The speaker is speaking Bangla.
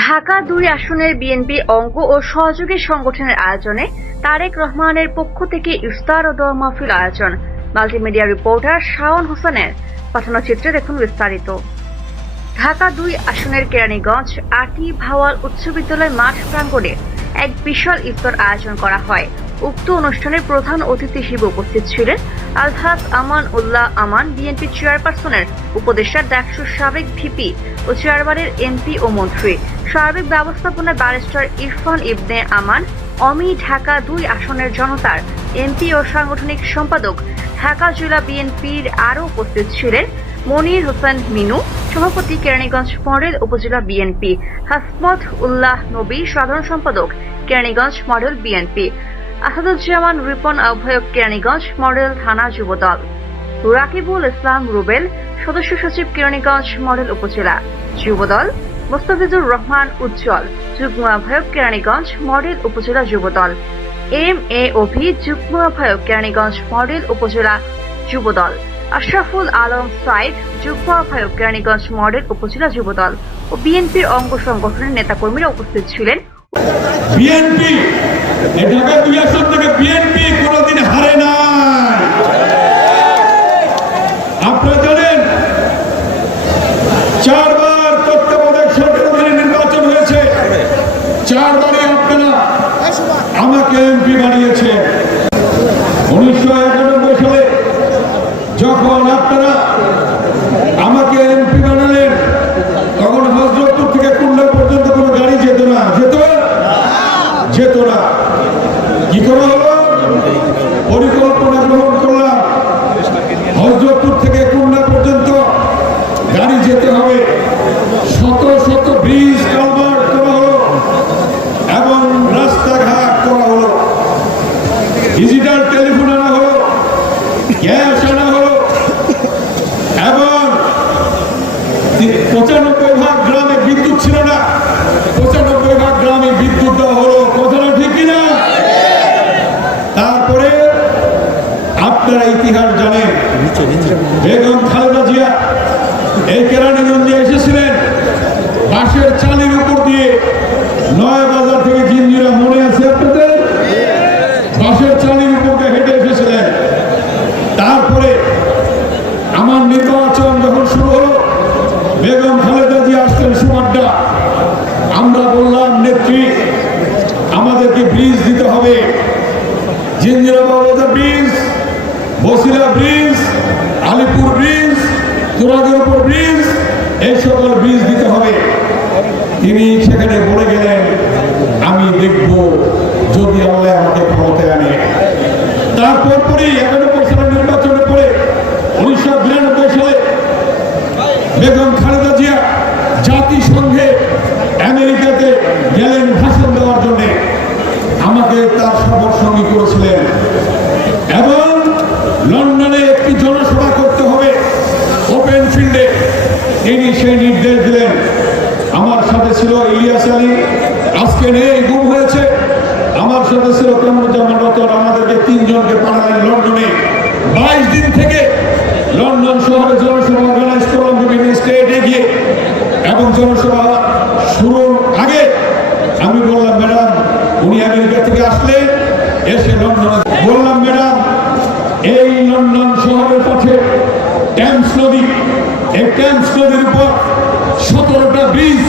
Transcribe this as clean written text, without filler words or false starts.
ঢাকা ২ আসনের বিএনপি অঙ্গ ও সহযোগী সংগঠনের আয়োজনে তারেক রহমানের পক্ষ থেকে ইফতার ও দোয়া মাহফিল আয়োজন। মাল্টিমিডিয়া রিপোর্টার শাওন হোসেনের পাঠানো চিত্রে দেখুন বিস্তারিত। ঢাকা ২ আসনের কেরানীগঞ্জ আটি ভাওয়াল উচ্চ বিদ্যালয় মাঠ প্রাঙ্গণে এক বিশাল ইফতার আয়োজন করা হয়। উক্ত অনুষ্ঠানের প্রধান অতিথি হিসেবে উপস্থিত ছিলেন আলহাজ আমান উল্লাহ আমান, বিএনপি চেয়ারপারসনের উপদেষ্টা, ডাকসুর সাবেক ভিপি ও চেয়ারম্যানের এমপি ও মন্ত্রী, সার্বিক ব্যবস্থাপনার ব্যারিস্টার ইরফান ইবনে আমান, অমি, ঢাকা ২ আসনের জনতার এমপি ও সাংগঠনিক সম্পাদক, ঢাকা জেলা বিএনপির আরও উপস্থিত ছিলেন মনির হোসেন মিনু, সভাপতি কেরানীগঞ্জ মডেল উপজেলা বিএনপি, হাসমত উল্লাহ নবী, সাধারণ সম্পাদক কেরানীগঞ্জ মডেল বিএনপি, আসাদুজ্জামান রিপন, আহ্বায়ক কেরানীগঞ্জ মডেল থানা যুবদল, রাকিবুল ইসলাম রুবেল, সদস্য সচিব কেরানীগঞ্জ মডেল উপজেলা যুবদল, মোস্তাফিজুর রহমান উজ্জ্বল, যুগ্ম আহ্বায়ক কেরানীগঞ্জ মডেল উপজেলা যুবদল, এম.এ. অভি, যুগ্ম আহ্বায়ক কেরানীগঞ্জ মডেল উপজেলা যুবদল, আশরাফুল আলম সাইদ, যুগ্ম আহ্বায়ক কেরানীগঞ্জ মডেল উপজেলা যুবদল ও বিএনপির অঙ্গ সংগঠনের নেতাকর্মীরা উপস্থিত ছিলেন। বিএনপি ঢাকা ২ আসন থেকে বিএনপি কোনোদিন হারে নাই। আপনারা জানেন ৪বার তত্ত্বাবধায়ক সরকারের নির্বাচন হয়েছে, ৪বারই আপনারা আমাকে এমপি বানিয়েছে। ১৯৯১ সালে যখন আপনারা আমাকে এমপি বানালেন, তখন হযরতপুর থেকে খুলনা পর্যন্ত কোনো গাড়ি যেত না। কি করা হলো? পরিকল্পনা গ্রহণ করলাম, হযরতপুর থেকে খুলনা পর্যন্ত গাড়ি যেতে হবে। শত শত ব্রিজ কালভার্ট করা হলো এবং রাস্তাঘাট করা হলো, ডিজিটাল টেলিফোন আনা হলো, গ্যাস আনা হলো এবং ৯৫ গ্রামে বিদ্যুৎ ছিল না, ৯৫ গ্রামে বিদ্যুৎ দেওয়া হলো। কথাটা ঠিক কিনা? তারপরে আপনারা ইতিহাস জানেন, বেগম খালেদা জিয়া এই কেরানীগঞ্জে এসেছিলেন বাঁশের চালের উপর দিয়ে, নয়াবাজার থেকে জিঞ্জিরা, মনে আছে আপনাদের? বাঁশের চালের উপর দিয়ে হেঁটে এসেছিলেন। তারপরে আমার নির্বাচন যখন শুরু হলো, বেগম খালেদা জিয়া আসলেন সুমাড্ডা। আমরা বললাম, নেত্রী আমাদেরকে ব্রিজ দিতে হবে, Jinjira Bazar bridge, Basila bridge, Alipur bridge, Toragerpur bridge, এই সকল ব্রিজ দিতে হবে। তিনি সেখানে বলে গেলেন, আমি দেখব যদি আল্লাহ আমাকে ক্ষমতায় আনে। তারপর পরেই ৯১ সালের নির্বাচনের পরে ১৯৯২ সালে বেগম খালেদা জিয়া জাতিসংঘে আমেরিকাতে গেলেন ভাষণ দেওয়ার জন্য। আমাকে তার সফর সঙ্গী করেছিলেন এবং লন্ডনে একটি জনসভা করতে হবে ওপেন ফিল্ডে। তিনি সেই নির্দেশ দিলেন। আমার সাথে ছিল ইলিয়াস আলী, আজকে নেই, গুম হয়েছে। আমার সাথে ছিল কামরুজ্জামান রতন। আমাদেরকে ৩ জনকে পাঠালেন লন্ডনে। ২২ দিন থেকে লন্ডন শহরে জনসভা অর্গানাইজ করলাম বিভিন্ন স্টেটে গিয়ে, এবং জনসভা শুরুর আগে আমি বললাম, ম্যাডাম, উনি আমেরিকা থেকে আসলেন, এসে লন্ডনে বললাম, ম্যাডাম, এই লন্ডন শহরের পাশে টেমস নদী, এই টেমস নদীর উপর ১৭টা ব্রিজ